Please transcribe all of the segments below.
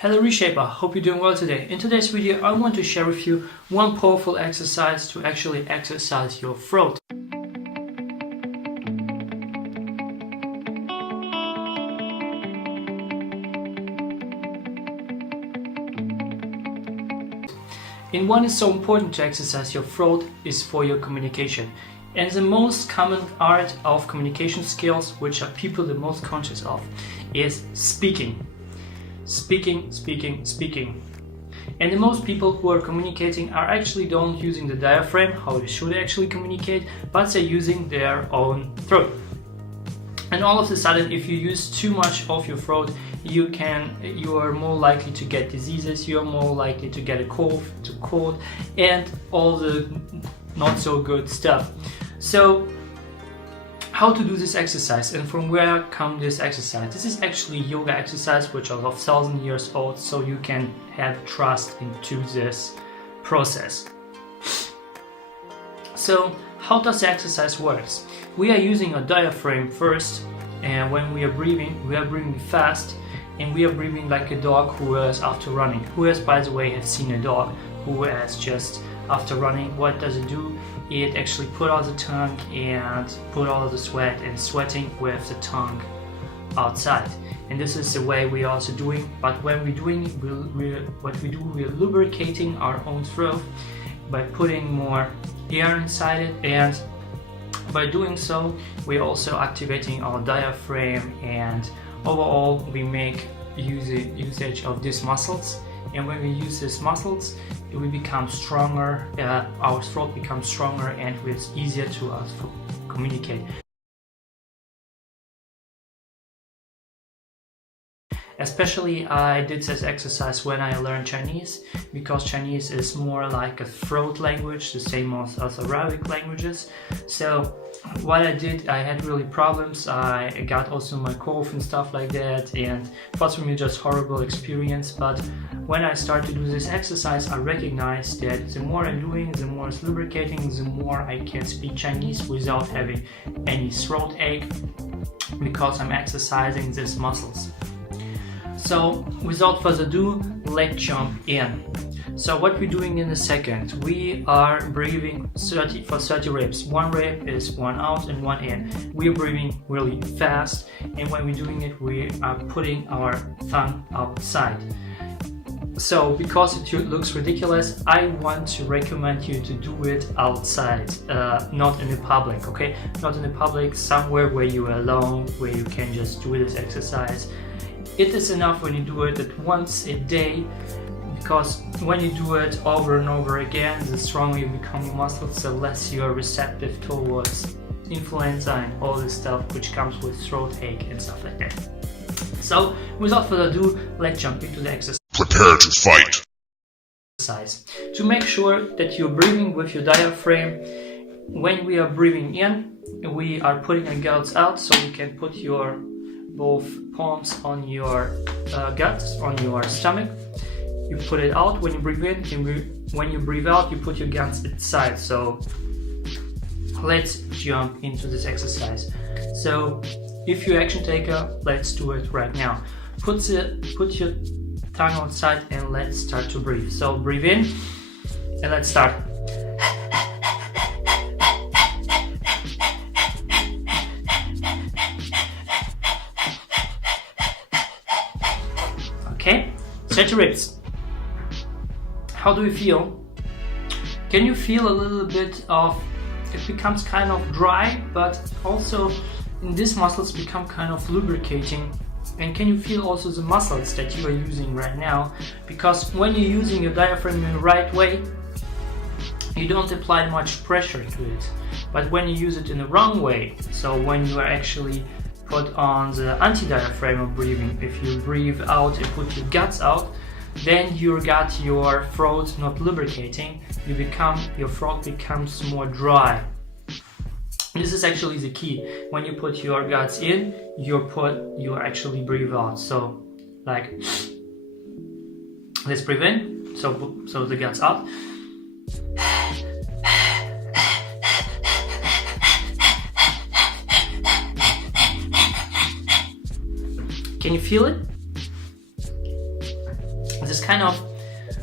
Hello Reshaper, hope you're doing well today. In today's video I want to share with you one powerful exercise to actually exercise your throat. And one is so important to exercise your throat is for your communication. And the most common art of communication skills, which are people the most conscious of, is speaking. Speaking. And the most people who are communicating are actually don't using the diaphragm, how they should actually communicate, but they're using their own throat. And all of a sudden, if you use too much of your throat, you are more likely to get diseases, you are more likely to get a cold, and all the not so good stuff. So how to do this exercise and from where come this exercise? This is actually yoga exercise which are of 1,000 years old, so you can have trust into this process. So how does the exercise works? We are using a diaphragm first, and when we are breathing fast, and we are breathing like a dog who is after running. Who has, by the way, have seen a dog who has just after running, what does it do? It actually put out the tongue and put all the sweat and sweating with the tongue outside. And this is the way we are also doing, but when we're doing it, we're lubricating our own throat by putting more air inside it, and by doing so we're also activating our diaphragm, and overall we make usage of these muscles. And when we use these muscles, we become stronger, our throat becomes stronger, and it's easier to us to communicate. Especially I did this exercise when I learned Chinese, because Chinese is more like a throat language, the same as Arabic languages. So what I did, I had really problems. I got also my cough and stuff like that, and it was for me just horrible experience. But when I started to do this exercise, I recognized that the more I'm doing, the more it's lubricating, the more I can speak Chinese without having any throat ache, because I'm exercising these muscles. So without further ado, let's jump in. So what we're doing in a second, we are breathing for 30 reps. One rep is one out and one in. We are breathing really fast, and when we're doing it, we are putting our tongue outside. So because it looks ridiculous, I want to recommend you to do it outside, not in the public, okay? Not in the public, somewhere where you are alone, where you can just do this exercise. It is enough when you do it at once a day, because when you do it over and over again, the stronger you become your muscles, the less you are receptive towards influenza and all this stuff which comes with throat ache and stuff like that. So without further ado, let's jump into the exercise. Prepare to fight. To make sure that you're breathing with your diaphragm, when we are breathing in, we are putting our guts out, so you can put your both palms on your guts, on your stomach. You put it out when you breathe in, and when you breathe out, you put your guts inside. So let's jump into this exercise. So if you're action taker, let's do it right now. Put your tongue outside and let's start to breathe. So breathe in and let's start. Okay, set your ribs. How do you feel? Can you feel a little bit of, it becomes kind of dry, but also in these muscles become kind of lubricating. And can you feel also the muscles that you are using right now? Because when you're using your diaphragm in the right way, you don't apply much pressure to it. But when you use it in the wrong way, so when you are actually put on the anti-diaphragm of breathing, if you breathe out and put your guts out, then you got your throat not lubricating, your throat becomes more dry. This is actually the key. When you put your guts in, you actually breathe out. So like, let's breathe in, so the guts out. Can you feel it? this kind of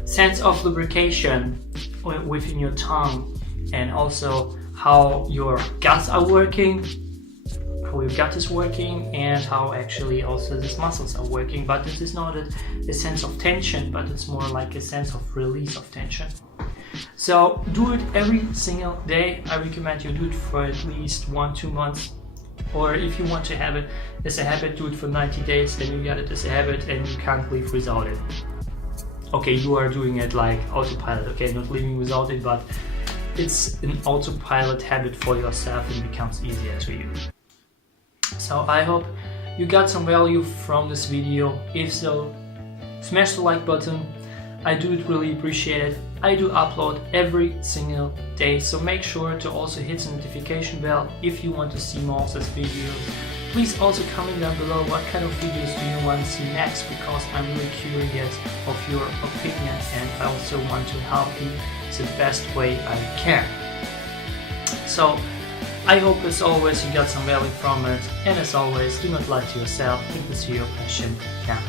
sense of lubrication within your tongue, and also how your guts are working, how your gut is working, and how actually also these muscles are working. But this is not a sense of tension, but it's more like a sense of release of tension. So do it every single day. I recommend you do it for at least 1-2 months, or if you want to have it as a habit, do it for 90 days, then you get it as a habit and you can't live without it. Okay, you are doing it like autopilot, okay, not living without it, but it's an autopilot habit for yourself and becomes easier to you. So I hope you got some value from this video. If so, smash the like button. I do really appreciate it. I do upload every single day, so make sure to also hit the notification bell if you want to see more of these videos. Please also comment down below what kind of videos do you want to see next, because I'm really curious of your opinion and I also want to help you the best way I can. So I hope as always you got some value from it, and as always, do not lie to yourself and pursue your passion now.